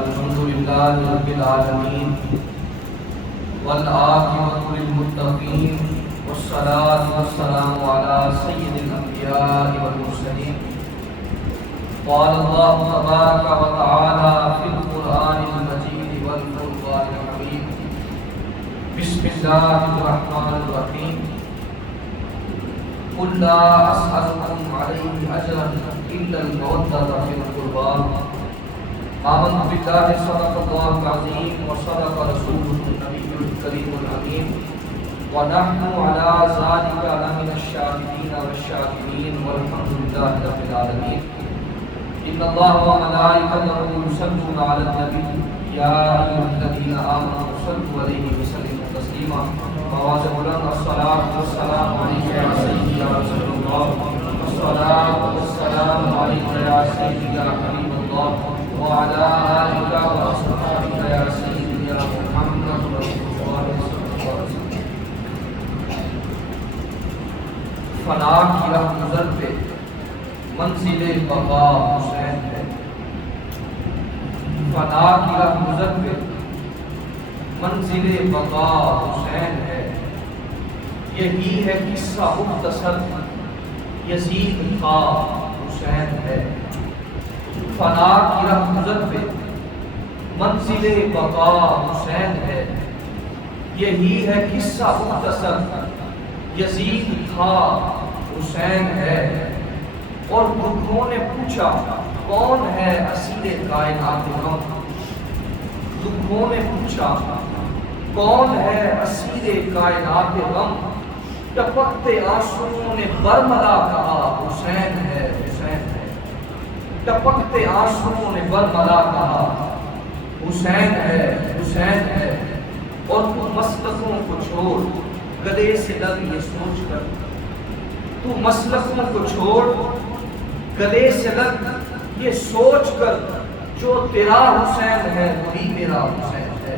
الحمد لله رب العالمين والعاقبة للمتقين والصلاة والسلام على سيد الأنبياء والمرسلين. قال الله تبارك وتعالى في القرآن المجيد والفرقان الحميد. بسم الله الرحمن الرحيم. قل لا أسألكم عليه أجرا إلا المودة في القربى. آمنت بالله صدق الله العظيم وصدق رسوله النبي الكريم الأمين ونحن على ذلك لمن الشاهدين والشاكرين والحمد لله رب العالمين. إن الله وملائكته يصلون على النبي يا أيها الذين آمنوا صلوا عليه وسلموا تسليما. وواجب الصلاة والسلام عليك يا سيدي يا رسول الله والصلاة والسلام عليك يا سيدي يا حبيب الله وعلى آلك وأصحابك يا سيدي يا محمد رسول الله صلى الله عليه وسلم. فنا کی راہ گزر پہ منزل بقا حسین ہے. فنا کی راہ گزر پہ منزل بقا حسین ہے. یہی ہے قصہ مختصر یزید تھا حسین ہے. فنا کی راہ گزر پہ منزل بقا حسین ہے. یہی ہے قصہ مختصر یزید تھا حسین ہے. اور بزرگوں نے پوچھا کون ہے اسیر کائنات غم. بزرگوں نے پوچھا کون ہے اسیر کائنات غم. ٹپکتے آنسوؤں نے برملا کہا حسین ہے حسین ہے. ٹپکتے آنسوؤں نے برملا کہا حسین ہے حسین ہے. اور تو مسلکوں کو چھوڑ گلے سے لگ یہ سوچ کر. تو مسلکوں کو چھوڑ گلے سے لگ یہ سوچ کر جو تیرا حسین ہے وہی میرا حسین ہے.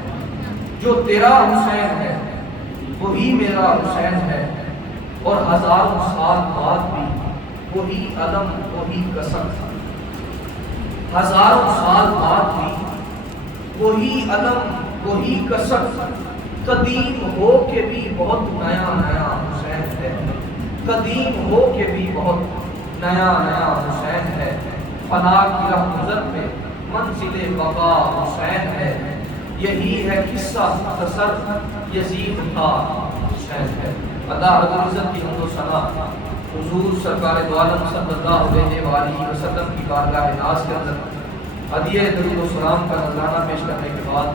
جو تیرا حسین ہے وہی میرا حسین ہے. اور ہزاروں سال بعد بھی وہی علم وہی قسم. ہزاروں سال بعد بھی وہی علم وہی قسم. قدیم ہو کے بھی بہت نیا نیا حسین ہے. قدیم ہو کے بھی بہت نیا نیا حسین ہے. فنا کی راہ گزر پہ منزل بقا حسین ہے. یہی ہے قصہ مختصر یزید تھا حسین ہے. اللہ رب العزت کی حمد و ثنا حضور سرکار دو عالم صلی اللہ علیہ وآلہ وسلم کی بارگاہ ناز کے اندر ہدیہ درود و سلام کا نذرانہ پیش کرنے کے بعد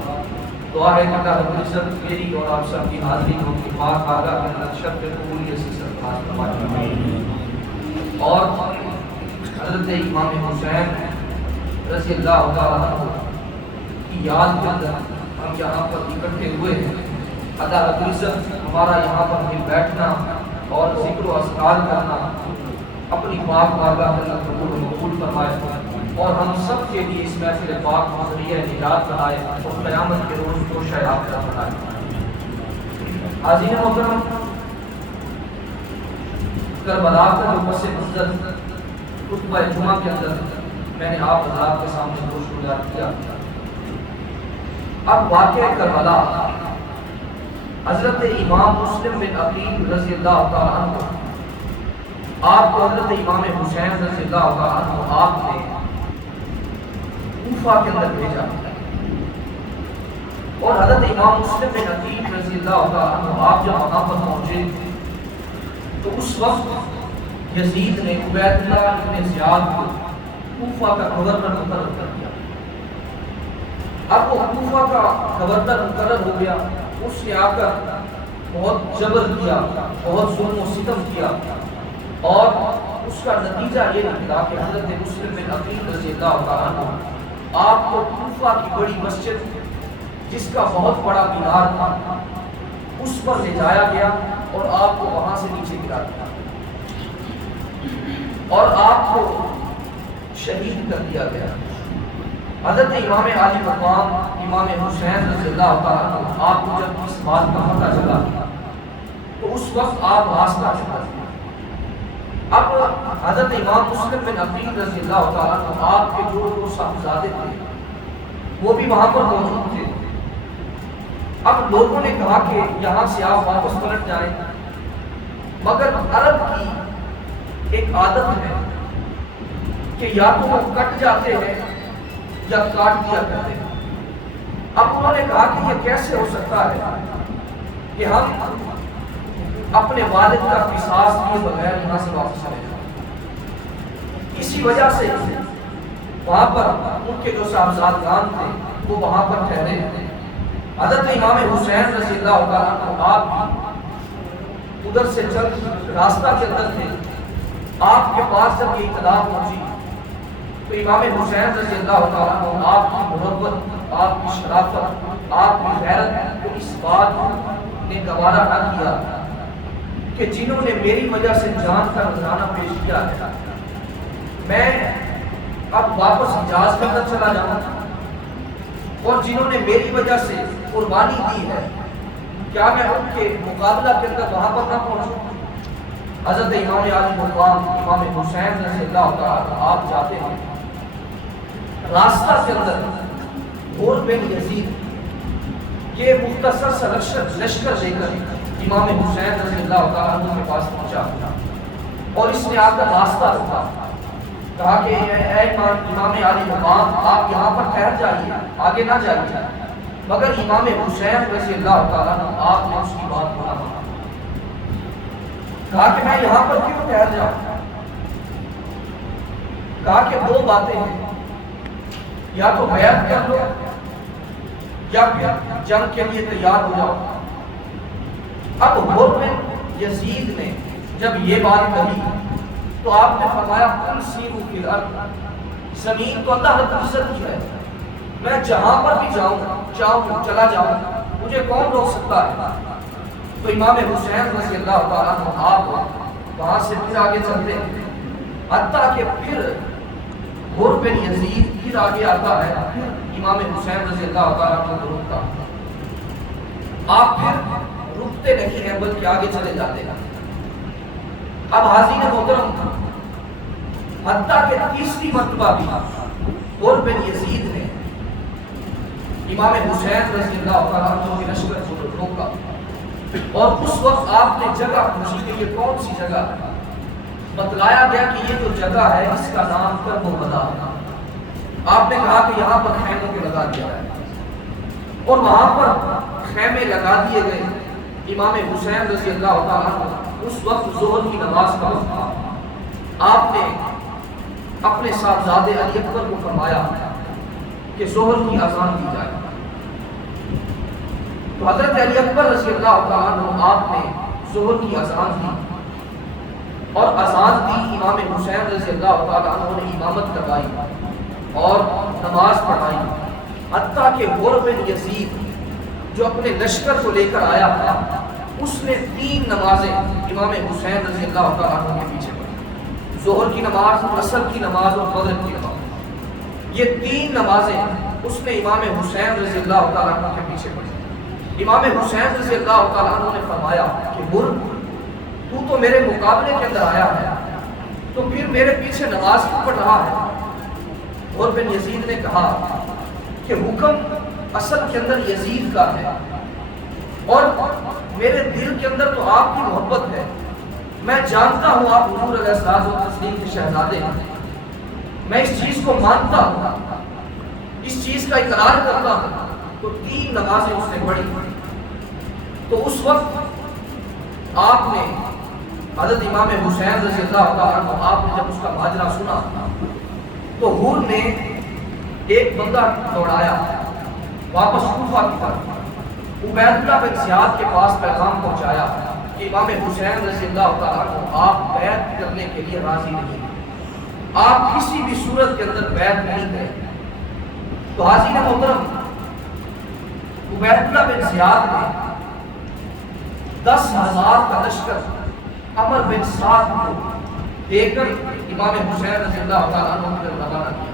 دعا ہے کہ اللہ رب العزت میری اور آپ سب کی حاضری کو کی پاک بارگاہ کے اندر شب قبولیت سے سرفراز فرمائے. اور حضرت امام حسین رضی اللہ تعالیٰ عنہ کی یاد کے اندر ہم یہاں پر اکٹھے ہوئے ہیں. اللہ رب العزت ہمارا یہاں پر مل بیٹھنا اور ذکر و اذکار کرنا اپنی پاک بارگاہ کے اندر قبول و مقبول فرمائے. اور ہم سب کے لیے اس محفل پاک کو ذریعہ نجات بنائے اور قیامت کے روز کو شیعات کا بنائے. حاضرین محترم، کربلا کا جو پس منظر خطبہ جمعہ کے اندر میں نے آپ حضرات کے سامنے گوش گزار کیا. اب واقعہ کربلا حضرت امام مسلم بن عقیل رضی اللہ تعالیٰ عنہ آپ کو حضرت امام حسین رضی اللہ تعالیٰ عنہ آپ نے کوفہ کے اندر بھیجا. اور حضرت امام مسلم بن عقیل رضی اللہ تعالیٰ عنہ آپ جب وہاں پر پہنچے تو اس وقت یزید نے عبید اللہ ابن زیاد کو کوفہ کا گورنر مقرر کر دیا. اب وہ کوفہ کا گورنر مقرر ہو گیا. اس نے آ کر بہت جبر کیا، بہت ظلم و ستم کیا. اور اس کا نتیجہ یہ نکلا کہ حضرت مسلم بن عقیل رضی اللہ تعالیٰ عنہ آپ کو کوفہ کی بڑی مسجد جس کا بہت بڑا مینار تھا اس پر لے جایا گیا اور آپ کو وہاں سے نیچے گرا دیا اور آپ کو شہید کر دیا گیا. حضرت امام علی مقام امام حسین رضی اللہ تعالیٰ عنہ آپ کو جب اس بات کا پتہ چلا تو اس وقت آپ راستہ چکا. اب حضرت امام مسلم بن عقیل رضی اللہ تعالیٰ عنہ آپ کے جو صاحبزادے تھے وہ بھی وہاں پر موجود تھے۔ اب لوگوں نے کہا کہ یہاں سے آپ واپس پلٹ جائیں، مگر عرب کی ایک عادت ہے کہ یا تو وہ کٹ جاتے ہیں یا کاٹ دیا کرتے ہیں۔ اب انہوں نے کہا کہ یہ کیسے ہو سکتا ہے کہ ہم اپنے والد کا قصاص کیے بغیر یہاں سے واپس چلے جائیں۔ اسی وجہ سے وہاں پر ان کے جو صاحبزادگان تھے وہ وہاں پر ٹھہرے تھے۔ حضرت امام حسین رضی اللہ تعالیٰ عنہ آپ بھی ادھر سے چل راستہ کے اندر تھے۔ آپ کے پاس جب یہ اطلاع پہنچی تو امام حسین رضی اللہ تعالیٰ عنہ آپ کی محبت، آپ کی شرافت، آپ کی غیرت کو اس بات نے گوارا نہ کیا کہ جنہوں نے میری وجہ سے جان کا نذرانہ پیش کیا ہے میں اب واپس حجاز کے اندر چلا جاؤں، اور جنہوں نے میری وجہ سے قربانی دی ہے کیا میں ان کے مقابلہ کے اندر وہاں پر نہ پہنچوں؟ حضرت امام علی مقام امام حسین رضی اللہ تعالیٰ آپ جاتے ہیں، راستہ کے اندر غور بن یزید کے مختصر سا لشکر لے کر امام حسین رضی اللہ تعالیٰ عنہ کے پاس پہنچا اور اس نے آ کر راستہ رکھا، کہا کہ اے امام علی مقام آپ یہاں پر ٹھہر جائیے، آگے نہ جائیے، مگر امام حسین رضی اللہ تعالیٰ عنہ آپ نے اس کی بات کو نہ مانا، کہا کہ میں یہاں پر کیوں ٹھہر جاؤں؟ کہا کہ دو باتیں ہیں، یا تو بیعت کر لو یا پھر جنگ کے لیے تیار ہو جاؤ۔ اب غور بن یزید نے جب یہ بات کہی تو آپ نے فرمایا کل سیروا فی الارض، زمین تو اللہ رب العزت کی ہے، میں جہاں پر بھی جاؤں چلا جاؤں، مجھے کون روک سکتا ہے؟ تو امام حسین رضی اللہ تعالیٰ عنہ آپ وہاں سے پھر آگے چلتے ہیں، حتیٰ کہ پھر غور بن یزید پھر آگے آتا ہے، پھر امام حسین رضی اللہ تعالیٰ عنہ کو روکتا، آپ پھر رکتے نہیں ہیں بلکہ آگے چلے جاتے ہیں۔ اب حاضرین محترم، حتیٰ کہ تیسری مرتبہ بھی غور بن یزید نے امام حسین رضی اللہ تعالیٰ عنہ کے لشکر کو روکا، اور اس وقت آپ نے جگہ پوچھی کہ یہ کون سی جگہ ہے؟ بتلایا گیا کہ یہ جو جگہ ہے اس کا نام کرب و بدا ہے۔ آپ نے کہا کہ یہاں پر خیموں کو لگا دیا ہے، اور وہاں پر خیمے لگا دیے گئے۔ امام حسین رضی اللہ تعالیٰ عنہ اس وقت ظہر کی نماز کا وقت تھا، آپ نے اپنے صاحبزادے علی اکبر کو فرمایا کہ ظہر کی اذان دی جائے۔ تو حضرت علی اکبر رضی اللہ تعالیٰ عنہ آپ نے ظہر کی اذان دی، اور اذان دی، امام حسین رضی اللہ تعالیٰ عنہ نے امامت کروائی اور نماز پڑھائی، حتیٰ کہ غور بن یزید جو اپنے لشکر کو لے کر آیا تھا اس نے 3 نمازیں امام حسین رضی اللہ تعالیٰ عنہ کے پیچھے پڑھی، ظہر کی نماز، عصر کی نماز اور مغرب کی نماز، یہ 3 نمازیں اس نے امام حسین رضی اللہ تعالیٰ عنہ کے پیچھے پڑھی۔ امام حسین رضی اللہ تعالیٰ عنہ نے فرمایا کہ تو تو میرے مقابلے کے اندر آیا ہے تو پھر میرے پیچھے نماز کیوں پڑھ رہا ہے؟ غور بن یزید نے کہا کہ حکم اصل کے اندر یزید کا ہے، اور میرے دل کے اندر تو آپ کی محبت ہے، میں جانتا ہوں آپ حضور علیہ الصلوۃ والتسلیم کے شہزادے ہیں، میں اس چیز کو مانتا ہوں، اس چیز کا اقرار کرتا ہوں۔ تو 3 نمازیں اس نے پڑھی۔ تو اس وقت آپ نے حضرت امام حسین رضی اللہ تعالیٰ عنہ آپ نے جب اس کا ماجرا سنا تو حور نے ایک بندہ دوڑایا واپس کوفہ کی طرف، عبید اللہ بن زیاد کے پاس پیغام پہنچایا کہ امام حسین رضی اللہ تعالیٰ عنہ آپ بیعت کرنے کے لیے راضی نہیں، آپ کسی بھی صورت کے اندر بیعت نہیں کریں۔ تو حاضرین محترم، عبید اللہ بن زیاد نے 10,000 کا لشکر عمر بن سعد کو دے کر امام حسین رضی اللہ تعالیٰ عنہ کی طرف روانہ کیا،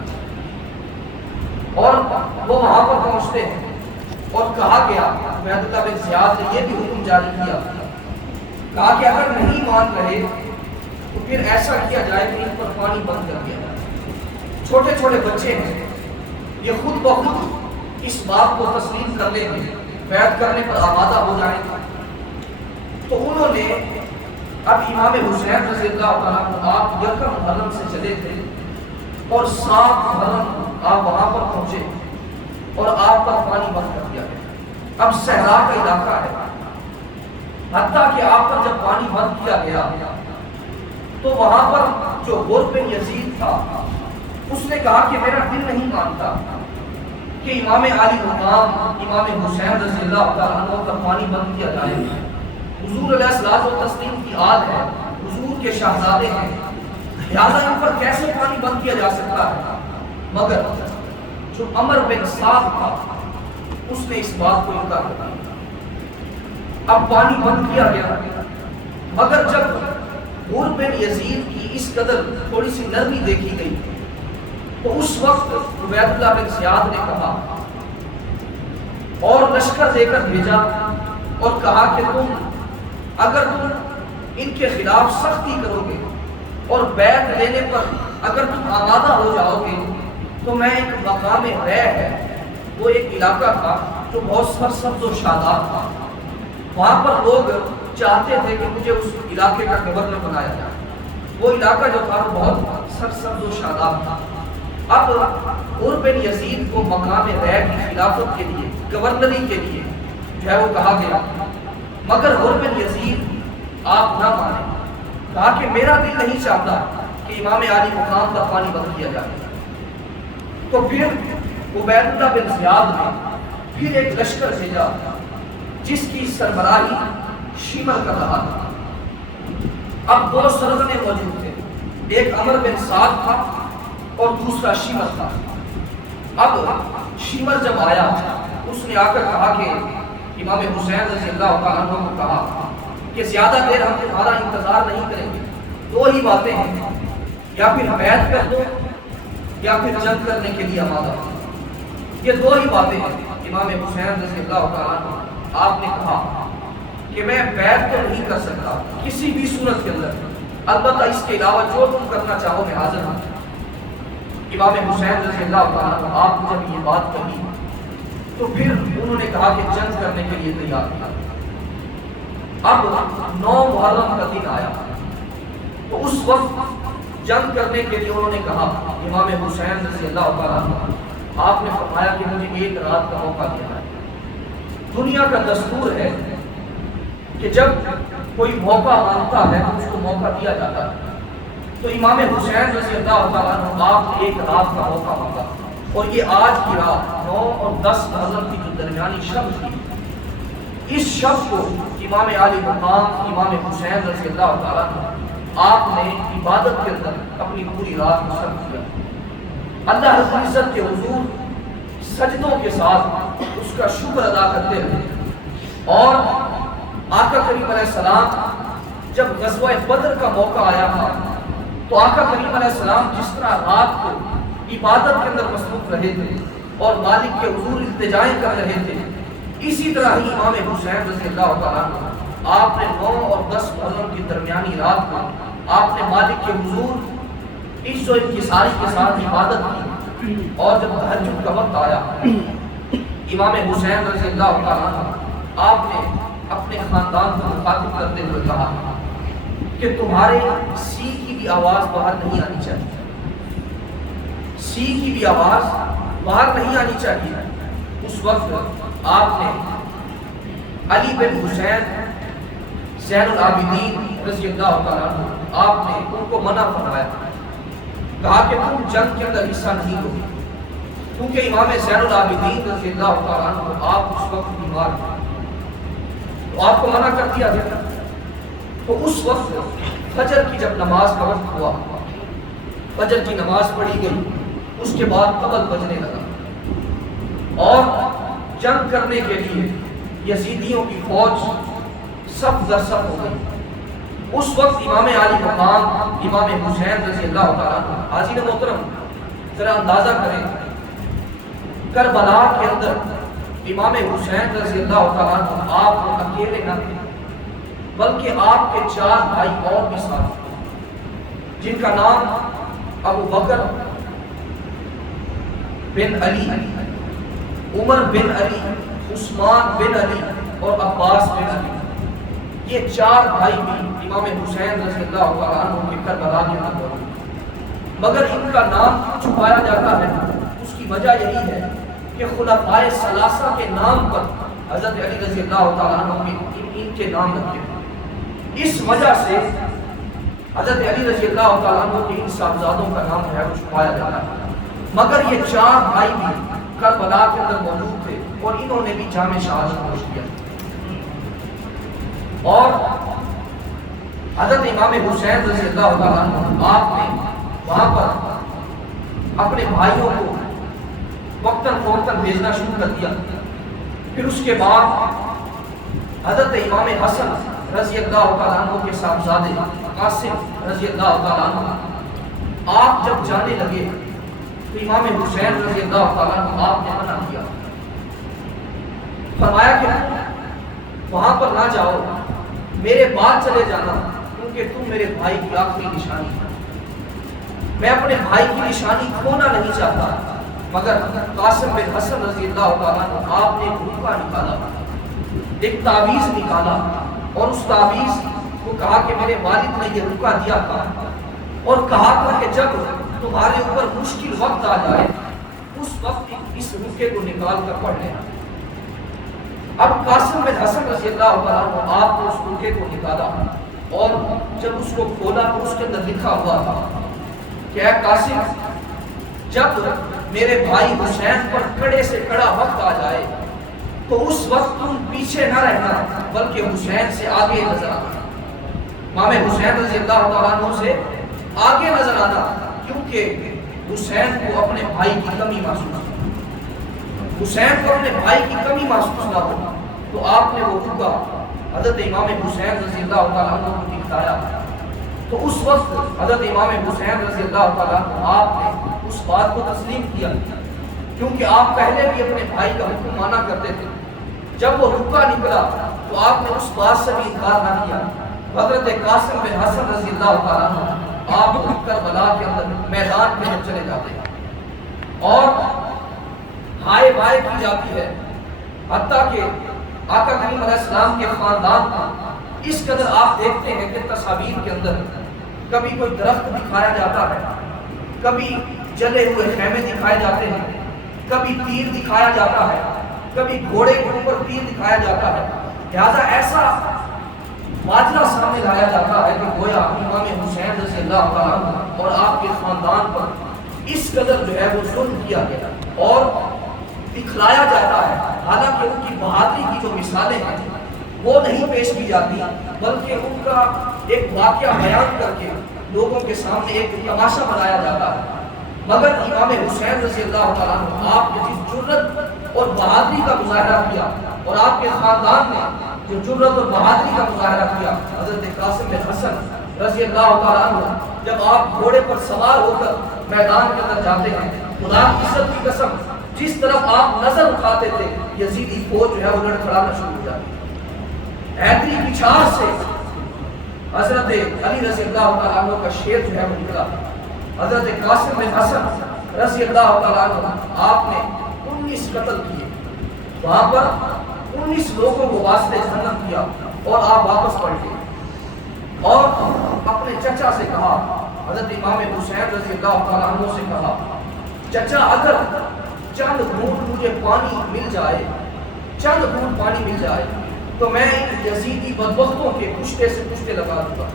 اور وہ وہاں پر پہنچتے ہیں اور کہا گیا، عبید اللہ بن زیاد نے یہ بھی حکم جاری کیا، کہا کہ اگر نہیں مان رہے تو پھر ایسا کیا جائے کہ ان پر پانی بند کر دیا جائے۔ چھوٹے چھوٹے بچے ہیں، یہ خود بخود اس بات کو تسلیم کر لیں گے، بیعت کرنے پر آمادہ ہو جائیں گے۔ تو انہوں نے اب امام حسین رضی اللہ تعالیٰ عنہ آپ یکم محرم سے چلے تھے اور 7 محرم آپ وہاں پر پہنچے اور آپ پر پانی بند کر دیا گیا۔ اب صحرا کا علاقہ ہے، حتیٰ کہ آپ پر جب پانی بند کیا گیا تو وہاں پر جو غر بن یزید تھا اس نے کہا کہ میرا دل نہیں مانتا کہ امام علی مقام امام حسین رضی اللہ تعالیٰ عنہ پر پانی بند کیا جائے۔ حضور علیہ الصلوۃ والتسلیم کی آل ہے، حضور کے شہزادے ہیں، لہٰذا ان پر کیسے پانی بند کیا جا سکتا ہے؟ مگر جو عمر بن سعد تھا اس نے اس بات کو انکار کر دیا۔ اب پانی بند کیا گیا، مگر جب غر بن یزید کی اس قدر تھوڑی سی نرمی دیکھی گئی تو اس وقت عبید اللہ بن زیاد نے کہا اور لشکر دے کر بھیجا اور کہا کہ اگر تم ان کے خلاف سختی کرو گے اور بیعت لینے پر اگر تم آمادہ ہو جاؤ گے تو میں ایک مقام رے ہے، وہ ایک علاقہ تھا جو بہت سرسبز و شاداب تھا، وہاں پر لوگ چاہتے تھے کہ مجھے اس علاقے کا گورنر بنایا جائے۔ وہ علاقہ جو تھا وہ بہت سرسبز و شاداب تھا۔ اب غر بن یزید کو مقام رے کی خلافت کے لیے، گورنری کے لیے جو ہے وہ کہا گیا، مگر غر بن یزید آپ نہ مانے، کہا کہ میرا دل نہیں چاہتا کہ امام علی مقام پر پانی بند کیا جائے۔ تو پھر عبید اللہ بن زیاد نے پھر ایک لشکر بھیجا جس کی سربراہی شیمر کر رہا تھا۔ اب 2 سرغنے موجود تھے، ایک عمر بن سعد تھا اور دوسرا شیمر تھا۔ اب شیمر جب آیا اس نے آ کر کہا کہ امام حسین رضی اللہ تعالیٰ عنہ کو کہا کہ زیادہ دیر ہم تمہارا انتظار نہیں کریں گے، 2 ہی باتیں ہیں، یا پھر بیعت کر دو یا پھر جنگ کرنے کے لیے آمادہ ہو۔ یہ 2 ہی باتیں ہیں۔ امام حسین رضی اللہ تعالیٰ عنہ آپ نے کہا کہ میں بیعت تو نہیں کر سکتا کسی بھی صورت کے اندر، البتہ اس کے علاوہ جو تم کرنا چاہو میں حاضر ہوں۔ امام حسین رضی اللہ تعالیٰ عنہ آپ نے جب یہ بات کہی تو پھر انہوں نے کہا کہ جنگ کرنے کے لیے تیار تھا۔ اب 9 محرم کا دن آیا تو اس وقت جنگ کرنے کے لیے انہوں نے کہا، امام حسین رضی اللہ تعالیٰ عنہ آپ نے فرمایا کہ مجھے 1 رات کا موقع دیا ہے۔ دنیا کا دستور ہے کہ جب کوئی موقع مانگتا ہے تو اس کو موقع دیا جاتا ہے، تو امام حسین رضی اللہ تعالیٰ عنہ آپ نے 1 رات کا موقع مانگا، اور یہ آج کی رات 9 اور 10 محرم کی جو درمیانی شب تھی، اس شب کو امام علی مقام امام حسین رضی اللہ تعالیٰ عنہ آپ نے عبادت کے اندر اپنی پوری رات مصرف کیا، اللہ رب العزت کے حضور سجدوں کے ساتھ اس کا شکر ادا کرتے ہوئے۔ اور آقا کریم علیہ السلام جب غزوہ بدر کا موقع آیا تھا تو آقا کریم علیہ السلام جس طرح رات کو عبادت کے اندر مصروف رہے تھے اور مالک کے حضور التجائیں کر رہے تھے، اسی طرح ہی امام حسین رضی اللہ تعالیٰ عنہ آپ نے 9 اور 10 محرم کی درمیانی رات کو آپ نے مالک کے حضور عز و انکساری کے ساتھ عبادت کی، اور جب تہجد کا وقت آیا امام حسین رضی اللہ تعالیٰ عنہ آپ نے اپنے خاندان کو مخاطب کرتے ہوئے کہا کہ تمہارے سی کی بھی آواز باہر نہیں آنی چاہیے، سی کی بھی آواز باہر نہیں آنی چاہیے۔ اس وقت آپ نے علی بن حسین زین العابدین رضی اللہ تعالیٰ عنہ آپ نے ان کو منع فرمایا، کہا کہ تم جنگ کے اندر حصہ نہیں لو، کیونکہ امام زین العابدین رضی اللہ تعالیٰ عنہ آپ اس وقت بیمار تھے، تو آپ کو منع کر دیا گیا۔ تو اس وقت فجر کی جب نماز کا وقت ہوا، فجر کی نماز پڑھی گئی، اس کے بعد قبل بجنے لگا اور جنگ کرنے کے لیے یزیدیوں کی فوج صف در صف ہو گئی۔ اس وقت امام علی مقام امام حسین رضی اللہ تعالیٰ عنہ، حاضرین محترم ذرا اندازہ کریں، کربلا کے اندر امام حسین رضی اللہ تعالیٰ عنہ آپ اکیلے نہ تھے، بلکہ آپ کے 4 بھائی اور بھی ساتھ تھے۔ جن کا نام ابو بکر بن علی، عمر بن علی، عثمان بن علی اور عباس بن علی، یہ چار بھائی بھی امام حسین رضی اللہ تعالیٰ عنہ کے کربلا کے اندر ہوئے، مگر ان کا نام چھپایا جاتا ہے۔ اس کی وجہ یہی ہے کہ خلفائے ثلاثہ کے نام پر حضرت علی رضی اللہ تعالیٰ عنہ ان کے نام رکھے ہیں۔ اس وجہ سے حضرت علی رضی اللہ تعالیٰ عنہ کے ان صاحبزادوں کا نام ہے وہ چھپایا جاتا ہے، مگر یہ چار بھائی بھی کربلا کے اندر موجود تھے اور انہوں نے بھی جام شہادت نوش کیا۔ اور حضرت امام حسین رضی اللہ تعالیٰ عنہ آپ نے وہاں پر اپنے بھائیوں کو وقتاً فوقتاً بھیجنا شروع کر دیا۔ پھر اس کے بعد حضرت امام حسن رضی اللہ تعالیٰ عنہ کے صاحبزادے قاسم رضی اللہ تعالیٰ عنہ آپ جب جانے لگے تو امام حسین رضی اللہ تعالیٰ عنہ آپ نے منع کیا، فرمایا کہ وہاں پر نہ جاؤ، میرے بعد چلے جانا، کیونکہ تم میرے بھائی کی آخری نشانی ہے۔ میں اپنے بھائی کی نشانی کھونا نہیں چاہتا، مگر قاسم بن حسن رضی اللہ تعالیٰ عنہ آپ نے ایک رکا نکالا، ایک تعویذ نکالا، اور اس تعویذ کو کہا کہ میرے والد نے یہ رکا دیا تھا، اور کہا تھا کہ جب تمہارے اوپر مشکل وقت آ جائے اس وقت اس رکے کو نکال کر پڑھ لینا۔ اب قاسم بن حسن رضی اللہ تعالیٰ عنہ آپ نے اس رکے کو نکالا، اور جب اس کو کھولا تو اس کے اندر لکھا ہوا تھا کہ اے قاسم، جب میرے بھائی حسین پر کڑے سے کڑا وقت آ جائے تو اس وقت تم پیچھے نہ رہنا بلکہ حسین سے آگے نظر آنا، امام حسین رضی اللہ تعالیٰ عنہ سے آگے نظر آنا، کیونکہ حسین کو اپنے بھائی کی کمی محسوس ہو، حسین کو اپنے بھائی کی کمی محسوس نہ ہو، تو آپ نے وہ رکا حضرت امام حسین رضی اللہ تعالیٰ عنہ کو دکھایا۔ تو اس وقت حضرت امام حسین رضی اللہ تعالیٰ عنہ آپ نے اس بات کو تسلیم کیا، کیونکہ آپ پہلے بھی اپنے بھائی کا حکم مانا کرتے تھے۔ جب وہ رکا نکلا تو آپ نے اس بات سے بھی انکار نہ کیا۔ حضرت قاسم بن حسن رضی اللہ تعالیٰ عنہ آپ کربلا کے اندر میدان میں جب چلے جاتے ہیں اور ہائے بائے کی جاتی ہے، حتیٰ کہ آقا کریم علیہ السلام کے خاندان کا اس قدر آپ دیکھتے ہیں کہ تصاویر کے اندر کبھی کوئی درخت دکھایا جاتا ہے، کبھی جلے ہوئے خیمے دکھائے جاتے ہیں، کبھی تیر دکھایا جاتا ہے، کبھی گھوڑے کے اوپر تیر دکھایا جاتا ہے۔ لہذا ایسا ماجرا سامنے لایا جاتا ہے کہ گویا امام حسین رضی اللہ تعالیٰ عنہ اور آپ کے خاندان پر اس قدر جو ہے وہ ظلم کیا گیا اور دکھلایا جاتا ہے، حالانکہ ان کی بہادری کی جو مثالیں ہیں وہ نہیں پیش کی جاتی، بلکہ ان کا ایک واقعہ بیان کر کے لوگوں کے سامنے ایک تماشا بنایا جاتا ہے۔ مگر امام حسین رضی اللہ تعالیٰ عنہ آپ نے جس جرأت اور بہادری کا مظاہرہ کیا اور آپ کے خاندان نے جو جرأت اور بہادری کا مظاہرہ کیا، حضرت قاسم بن حسن رضی اللہ تعالیٰ عنہ جب آپ گھوڑے پر سوار ہو کر میدان کے اندر جاتے ہیں، خدا کی عزت کی قسم جس طرف آپ نظر اٹھاتے تھے یزیدی فوج جو ہے وہ لڑکھڑانا شروع ہو جاتی ہے۔ حیدری کی چھاڑ سے حضرت علی رضی اللہ تعالیٰ عنہ کا شیر جو ہے وہ نکلا۔ حضرت قاسم بن حسن رضی اللہ تعالیٰ عنہ آپ نے 19 قتل کیے، وہاں پر 19 لوگوں کو واسطے جہنم کیا اور آپ واپس پلٹے اور اپنے چچا سے کہا، حضرت امام حسین رضی اللہ تعالیٰ عنہ سے کہا، چچا اگر چند گھونٹ مجھے پانی مل جائے، چند گھونٹ پانی مل جائے تو میں ان یزیدی بدبختوں کے کشتے سے کشتے لگا دوں گا،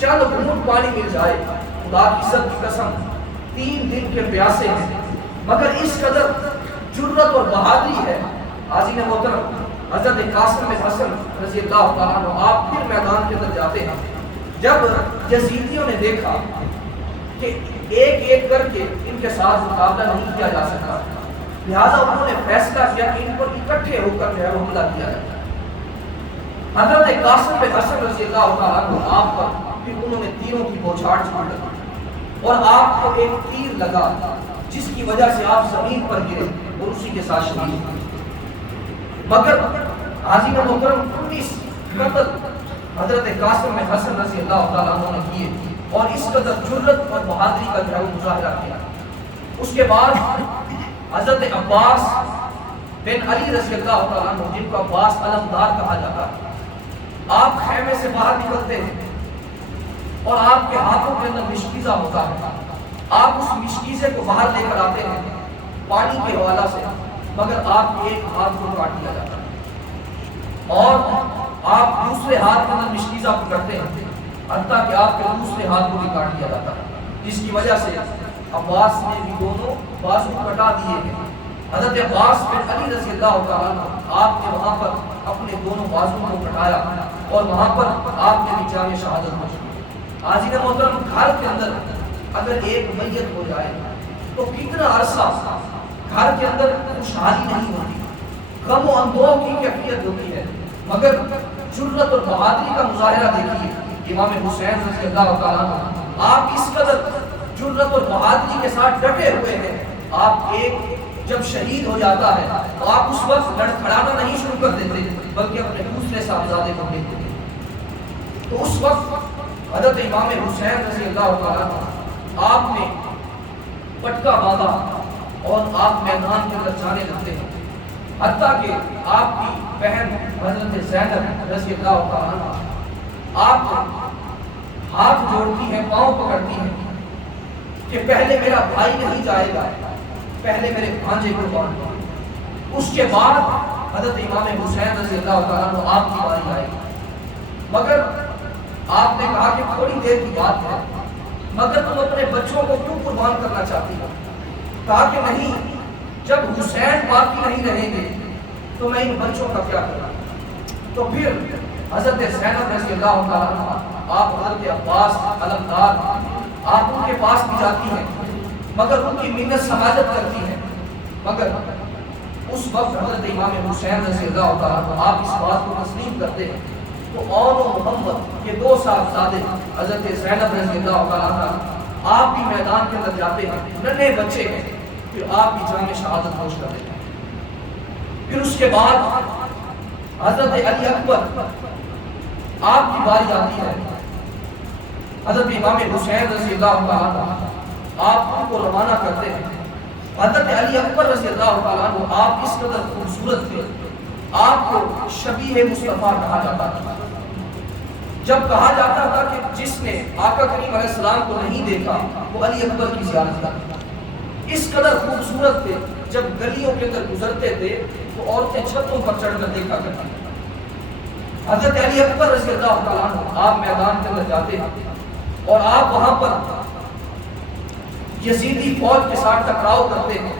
چند گھونٹ پانی مل جائے۔ خدا کی عزت کی قسم 3 دن کے پیاسے ہیں، مگر اس قدر جرأت اور بہادری ہے۔ حاضرین محترم، حضرت قاسم بن حسن رضی اللہ تعالیٰ عنہ آپ پھر میدان کے اندر جاتے ہیں۔ جب یزیدیوں نے دیکھا کہ ایک ایک کر کے ان کے ساتھ مقابلہ نہیں کیا جا سکتا، لہذا انہوں نے فیصلہ کیا کہ ان پر اکٹھے ہو کر جو ہے وہ حملہ کیا جائے۔ حضرت قاسم بن حسن رضی اللہ تعالیٰ عنہ آپ پر پھر انہوں نے تیروں کی بوچھاڑ چھوڑ دی اور آپ کو ایک تیر لگا جس کی وجہ سے آپ زمین پر گرے اور اسی کے ساتھ شہید ہوئے۔ مگر حاضرین محترم 19 قتل حضرت قاسم بن حسن رضی اللہ تعالیٰ عنہ نے کیے، اور اس قدر جرت اور بہادری کا جو ہے مظاہرہ کیا۔ اس کے بعد حضرت عباس بن علی رضی اللہ تعالیٰ عنہ، جن کو عباس علمدار کہا جاتا ہے، آپ خیمے سے باہر نکلتے ہیں اور آپ کے ہاتھوں کے اندر مشکیزہ ہوتا ہے۔ آپ اس مشکیزے کو باہر لے کر آتے ہیں پانی کے حوالہ سے، مگر آپ کے ایک ہاتھ کو کاٹ دیا جاتا ہے اور آپ دوسرے ہاتھ کے اندر مشکیزہ پکڑتے ہیں، حتیٰ کہ آپ کے دوسرے ہاتھ کو بھی کاٹ دیا جاتا ہے، جس کی وجہ سے عباس نے بھی دونوں بازو کٹا دیے ہیں۔ حضرت عباس بن علی رضی اللہ تعالیٰ عنہ، آپ نے وہاں پر اپنے دونوں بازو کو کٹایا اور وہاں پر آپ نے بھی جام شہادت ہو چکی۔ حاضرین محترم، گھر کے اندر اگر ایک میت ہو جائے تو کتنا عرصہ گھر کے اندر خوشحالی نہیں ہوتی، غم و اندوہ کی کیفیت ہوتی ہے، مگر جرت اور بہادری کا مظاہرہ دیکھیے امام حسین رضی اللہ تعالیٰ عنہ، آپ اس قدر جرت اور بہادری کے ساتھ ڈٹے ہوئے ہیں۔ آپ ایک جب شہید ہو جاتا ہے تو آپ اس وقت لڑکھڑانا نہیں شروع کر دیتے، بلکہ اپنے دوسرے صاحبزادے کو دیتے ہیں۔ تو اس وقت حضرت امام حسین رضی اللہ تعالیٰ عنہ، آپ نے پٹکا باندھا اور آپ میدان کے اندر جانے لگتے ہیں، حتیٰ کہ آپ کی بہن حضرت زینب رضی اللہ تعالیٰ عنہ آپ ہاتھ جوڑتی ہیں، پاؤں پکڑتی ہیں کہ پہلے میرا بھائی نہیں جائے گا، پہلے میرے بھانجے کو باندھو۔ اس کے بعد حضرت امام حسین رضی اللہ تعالیٰ عنہ آپ کی باری آئے، مگر آپ نے کہا کہ تھوڑی دیر کی بات ہے، مگر تم اپنے بچوں کو کیوں قربان کرنا چاہتی ہو؟ کہا کہ نہیں، جب حسین باقی نہیں رہیں گے تو میں ان بچوں کا کیا کروں؟ تو پھر حضرت زینب رضی اللہ تعالیٰ عنہ، آپ حضرت عباس علمدار، آپ ان کے پاس بھی جاتی ہیں، مگر ان کی منت سماجت کرتی ہیں، مگر اس وقت حضرت امام حسین رضی اللہ تعالیٰ عنہ آپ اس بات کو تسلیم کرتے ہیں۔ تو اور محمد کے دو صاحبزادے حضرت زینب رضی اللہ تعالیٰ عنہ، آپ بھی میدان کے اندر جاتے ہیں، ننھے بچے ہیں، پھر آپ بھی جام شہادت نوش کر دیتے ہیں۔ پھر اس کے بعد حضرت علی اکبر، آپ کی باری آتی ہے، حضرت امام حسین رضی اللہ تعالیٰ عنہ آپ ان کو روانہ کرتے ہیں۔ حضرت علی اکبر رضی اللہ تعالیٰ عنہ، آپ اس قدر خوبصورت تھے، آپ کو شبیہ مصطفیٰ کہا جاتا تھا۔ جب کہا جاتا تھا کہ جس نے آقا کریم علیہ السلام کو نہیں دیکھا وہ علی اکبر کی زیارت کرتا، اس قدر خوبصورت تھے، جب گلیوں کے اندر گزرتے تھے تو عورتیں چھتوں پر چڑھ کر دیکھا کرتی تھیں۔ حضرت علی اکبر رضی اللہ تعالیٰ عنہ، آپ میدان کے اندر جاتے ہیں اور آپ وہاں پر یزیدی فوج کے ساتھ ٹکراؤ کرتے ہیں،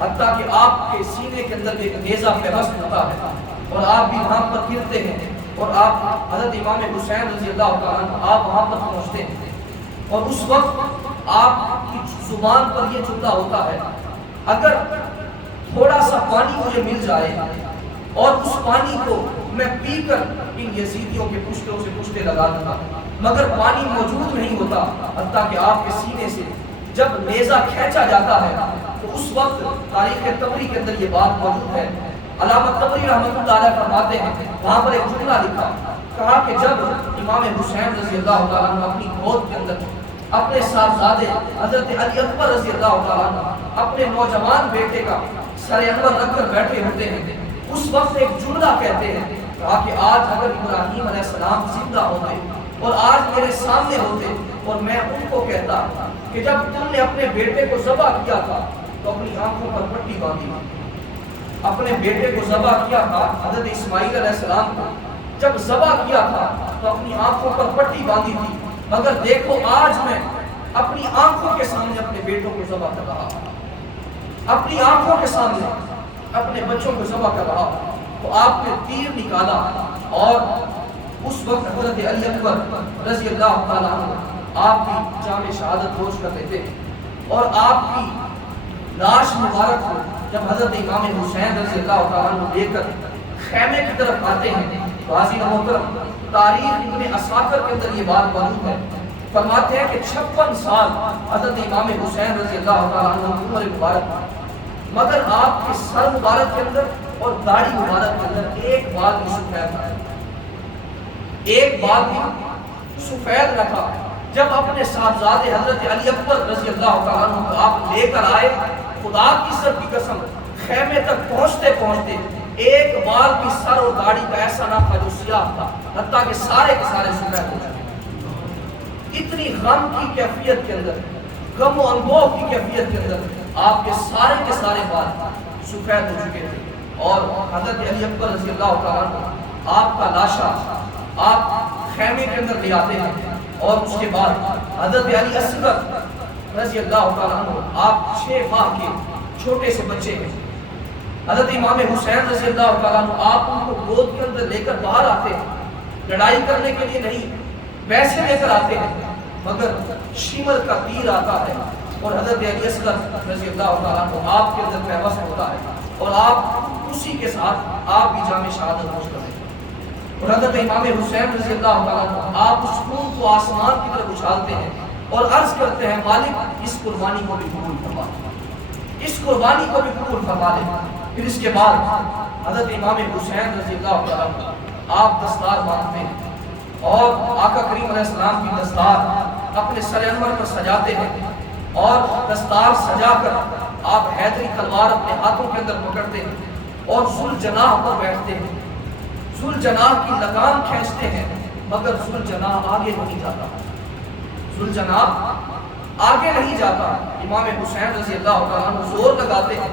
حتیٰ کہ آپ کے سینے کے اندر ایک نیزہ پیوست ہوتا ہے اور آپ بھی وہاں پر گرتے ہیں، اور آپ حضرت امام حسین رضی اللہ تعالیٰ عنہ آپ وہاں پر پہنچتے ہیں، اور اس وقت آپ کی زبان پر یہ جملہ ہوتا ہے، اگر تھوڑا سا پانی مجھے مل جائے اور اس پانی کو میں پی کر ان یزیدیوں کے پشتوں سے پشتے لگا دوں گا، مگر پانی موجود نہیں ہوتا، حتیٰ کہ آپ کے سینے سے جب نیزہ کھینچا جاتا ہے تو اس وقت تاریخ طبری کے اندر یہ بات موجود ہے۔ علامہ طبری رحمۃ اللہ علیہ فرماتے ہیں، وہاں پر ایک جملہ لکھا، کہا کہ جب امام حسین رضی اللہ تعالیٰ عنہ اپنی گود کے اندر اپنے صاحبزادے حضرت علی اکبر رضی اللہ تعالیٰ عنہ اپنے نوجوان بیٹے کا سر انور رکھ کر بیٹھے ہوتے ہیں، اس وقت ایک جملہ کہتے ہیں، کہا کہ آج اگر ابراہیم علیہ السلام زندہ ہوتے اور آج میرے سامنے ہوتے اور میں ان کو کہتا کہ جب تم نے اپنے بیٹے کو ذبح کیا تھا تو اپنی آنکھوں پر پٹی باندھی، اپنے بیٹے کو ذبح کیا تھا حضرت اسماعیل علیہ السلام کو جب ذبح کیا تھا تو اپنی آنکھوں پر پٹی باندھی تھی، مگر دیکھو آج میں اپنی آنکھوں کے سامنے اپنے بیٹوں کو ذبح کر رہا ہوں، اپنی آنکھوں کے سامنے اپنے بچوں کو ذبح کر رہا ہوں۔ تو آپ نے تیر نکالا اور اس وقت حضرت علی اکبر رضی اللہ تعالیٰ عنہ آپ کی جام شہادت نوش کر لیتے ہیں، اور آپ کی لاش مبارک کو جب حضرت امام حسین رضی اللہ تعالیٰ عنہ لے کر خیمے کی طرف آتے ہیں تو حاضرین محترم، تاریخ ابن اساکر کے اندر یہ بات موجود ہے، فرماتے ہیں کہ 56 سال حضرت امام حسین رضی اللہ تعالیٰ عنہ کی عمر مبارک، مگر آپ کے سر مبارک کے اندر اور داڑھی مبارک کے اندر ایک بال بھی سفید تھا، ایک بال بھی سفید رکھا، جب اپنے صاحبزادے حضرت علی اکبر رضی اللہ تعالیٰ عنہ کو آپ لے کر آئے، خدا کی عزت کی قسم خیمے تک پہنچتے پہنچتے ایک بال بھی سر اور داڑھی کا ایسا نہ تھا جو سیاہ تھا، حتیٰ کہ سارے کے سارے سفید ہو چکے۔ اتنی غم کی کیفیت کے اندر، غم و اندوہ کی کیفیت کے اندر آپ کے سارے بال سفید ہو چکے تھے۔ اور حضرت علی اکبر رضی اللہ تعالیٰ عنہ آپ کا لاشا آپ خیمے کے اندر لے آتے ہیں، اور اس کے بعد حضرت علی اصغر رضی اللہ تعالیٰ عنہ آپ 6 ماہ کے چھوٹے سے بچے ہیں، حضرت امام حسین رضی اللہ تعالیٰ عنہ آپ ان کو گود کے اندر لے کر باہر آتے ہیں، لڑائی کرنے کے لیے نہیں، ویسے لے کر آتے ہیں، مگر شیمر کا تیر آتا ہے اور حضرت علی اصغر رضی اللہ تعالیٰ عنہ آپ کے اندر پیوست ہوتا ہے، اور آپ اسی کے ساتھ آپ بھی جام شہادت نوش کرتے ہیں۔ اور حضرت امام حسین رضی اللہ تعالیٰ عنہ آپ اس خون کو آسمان کی طرف اچھالتے ہیں اور عرض کرتے ہیں مالک اس قربانی کو بھی قبول فرما لے، اس قربانی کو بھی قبول فرما لے۔ پھر اس کے بعد حضرت امام حسین رضی اللہ تعالیٰ عنہ آپ دستار باندھتے ہیں اور آقا کریم علیہ السلام کی دستار اپنے سر انور پر سجاتے ہیں، اور دستار سجا کر آپ حیدری تلوار اپنے ہاتھوں کے اندر پکڑتے ہیں اور ذوالجناح پر بیٹھتے ہیں، ذوالجناح کی لگام کھینچتے ہیں، مگر ذوالجناح آگے نہیں جاتا، ذوالجناح آگے نہیں جاتا۔ امام حسین رضی اللہ تعالیٰ عنہ زور لگاتے ہیں،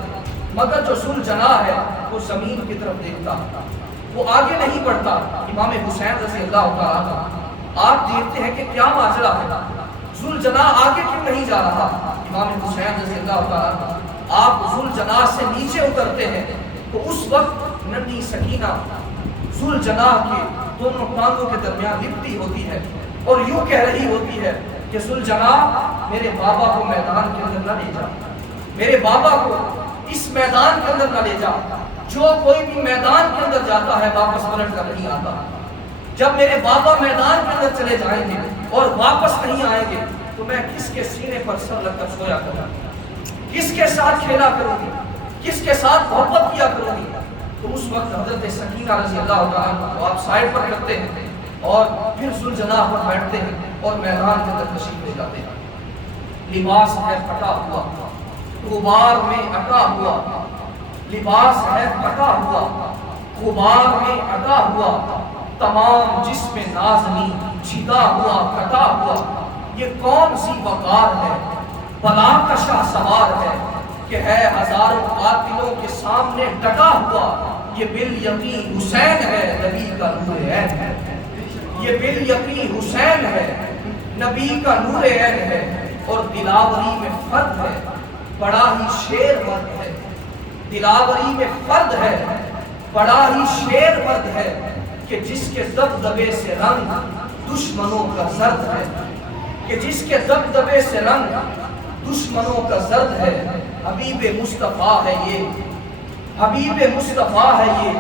مگر جو ذوالجناح ہے وہ زمین کی طرف دیکھتا، وہ آگے نہیں بڑھتا۔ امام حسین رضی اللہ تعالیٰ عنہ آپ دیکھتے ہیں کہ کیا ماجرا ہے، ذوالجناح آگے کیوں نہیں جا رہا۔ امام حسین رضی اللہ تعالیٰ عنہ آپ ذوالجناح سے نیچے اترتے ہیں تو اس وقت ننھی سکینہ ذوالجناح کے دونوں ٹانگوں کے درمیان لپٹی ہوتی ہے اور یوں کہہ رہی ہوتی ہے کہ ذوالجناح میرے بابا کو میدان کے اندر نہ لے جا، میرے بابا کو اس میدان کے اندر نہ لے جا، جو کوئی بھی میدان کے اندر جاتا ہے واپس پلٹ کر نہیں آتا، جب میرے بابا میدان کے اندر چلے جائیں گے اور واپس نہیں آئیں گے تو میں کس کے سینے پر سر رکھ کر سویا کروں گی، کس کے ساتھ کھیلا کروں گی، کس کے ساتھ محبت کیا کروں گی۔ تو اس وقت حضرت سکینہ رضی اللہ تعالیٰ عنہ آپ سائڈ پر رکھتے ہیں اور پھر ذوالجناح پر بیٹھتے ہیں اور میدان کے اندر تشریف لے جاتے ہیں۔ لباس ہے پھٹا ہوا، غبار میں اٹا ہوا، لباس ہے پھٹا ہوا، غبار میں اٹا ہوا، تمام جسم نازنی جھگا ہوا کٹا ہوا، یہ کون سی وقار ہے، بلا کا شاہ سوار ہے کہ ہے ہزاروں قاتلوں کے سامنے ڈٹا ہوا، یہ بالیقین حسین ہے نبی کا نور عین ہے، یہ بالیقین حسین ہے نبی کا نور عین ہے، اور دلاوری میں فرد ہے بڑا ہی شیر مرد ہے، دلاوری میں فرد ہے بڑا ہی شیر مرد ہے کہ جس کے دبدبے سے رنگ دشمنوں کا زرد ہے، کہ جس کے دبدبے سے رنگ دشمنوں کا زرد ہے۔ حبیب مصطفیٰ ہے یہ، حبیب مصطفیٰ ہے یہ،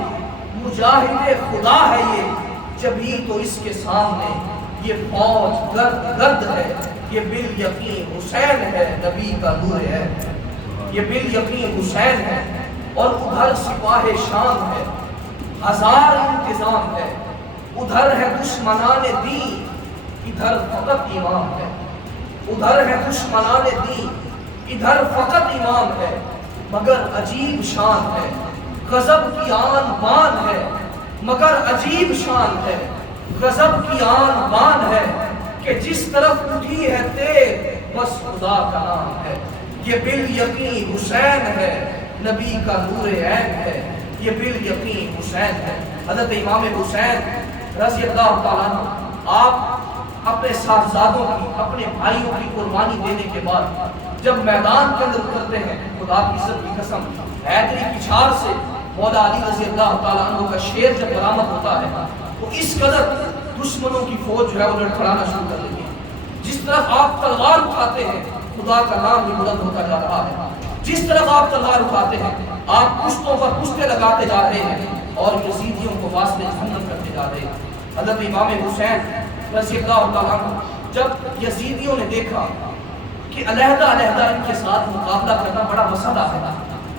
مجاہد خدا ہے یہ، جبھی تو اس کے سامنے یہ فوج گرد گرد ہے، یہ بالیقین حسین ہے نبی کا نور ہے، یہ بالیقین حسین ہے۔ اور ادھر سپاہ شام ہے، ہزار انتظام ہے، ادھر ہے دشمنان دین، ادھر فقط امام ہے، ادھر ہے دشمنان دین، ادھر فقط امام ہے، مگر عجیب شان ہے، غضب کی آن بان ہے، مگر عجیب شان ہے، غضب کی آن بان ہے کہ جس طرف اٹھی ہے تیر بس خدا کا نام ہے، یہ بالیقین حسین ہے نبی کا نور عین ہے، یہ بالیقین حسین ہے۔ حضرت امام حسین رضی اللہ تعالیٰ عنہ آپ اپنے صاحبزادوں کی، اپنے بھائیوں کی قربانی دینے کے بعد جب میدان کے اندر اترتے ہیں، خدا کی عزت کی قسم حیدری کی چھار سے مولا علی رضی اللہ تعالیٰ عنہ کا شیر جب برآمد ہوتا ہے تو اس قدر دشمنوں کی فوج جو ہے وہ لڑکھڑانا شروع کر دیتی ہے۔ جس طرف آپ تلوار اٹھاتے ہیں خدا کا نام بھی بلند ہوتا جا رہا ہے، جس طرف آپ تلوار اٹھاتے ہیں آپ پشتوں پر پشتے لگاتے جا رہے ہیں اور یزیدیوں کو واسطے جہنم کرتے جا رہے ہیں۔ حضرت امام حسین رضی اللہ تعالیٰ عنہ جب یزیدیوں نے دیکھا کہ علیحدہ علیحدہ ان کے ساتھ مقابلہ کرنا بڑا مسئلہ ہے،